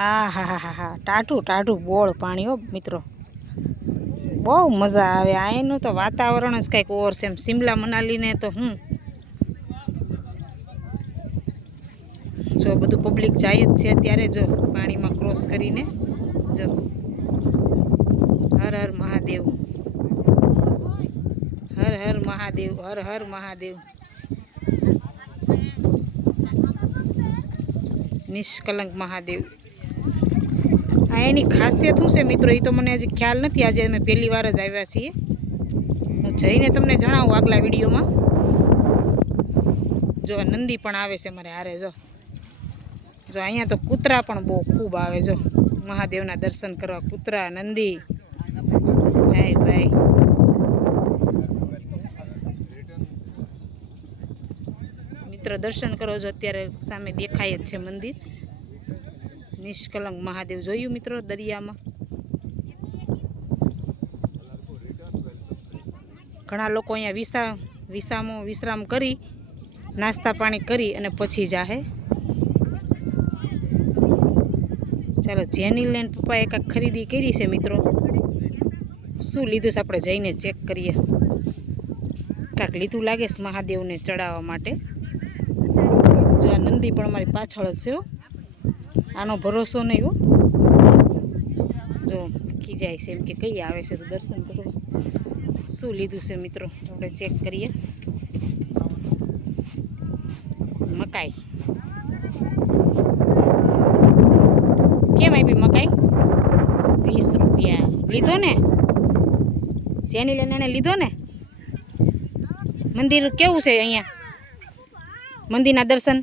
આ હા હા હા હા ટાઢું ટાઢું બોળ પાણી હો મિત્રો. બહુ મજા આવે. આ એનું તો વાતાવરણ જ કંઈક ઓર છે એમ. સિમલા મનાલીને તો હું? જો બધું પબ્લિક જાય જ છે અત્યારે જો પાણીમાં ક્રોસ કરીને. જો. હર હર મહાદેવ. હર હર મહાદેવ, હર હર મહાદેવ. નિષ્કલંક મહાદેવ. આ એની ખાસિયત શું છે મિત્રો? એ તો મને હજી ખ્યાલ નથી. આજે અમે પહેલી વાર જ આવ્યા છીએ. હું જઈને તમને જણાવું આગલા વિડીયોમાં. જો નંદી પણ આવે છે મારે હારે, જો. જો અહીંયા તો કૂતરા પણ બહુ ખૂબ આવે, જો. મહાદેવના દર્શન કરવા કૂતરા, નંદી. ભાઈ ભાઈ. મિત્ર દર્શન કરો છો અત્યારે સામે દેખાય જ છે મંદિર. નિષ્કલંક મહાદેવ જોયું મિત્રો દરિયામાં? ઘણા લોકો અહીંયા વિસા, વિસામો, વિશ્રામ કરી, નાસ્તા પાણી કરી અને પછી જાહે. ચાલો જેની લેન પપ્પાએ કાંઈક ખરીદી કરી છે મિત્રો. શું લીધું છે? આપણે જઈને ચેક કરીએ. કાંઈક લીધું લાગે છે મહાદેવને ચડાવવા માટે? જો આ નંદી પણ અમારી પાછળ જ છે આનો ભરોસો નહીં હો. જો ખીજાય છે એમ કે કઈ આવે છે તો દર્શન કરો. શું લીધું છે મિત્રો? આપણે ચેક કરીએ. મકાઈ. કેમ આપી મકાઈ? વીસ રૂપિયા. લીધો ને? જેની લઈને લીધો ને? મંદિર કેવું છે અહીંયા? મંદિરના દર્શન.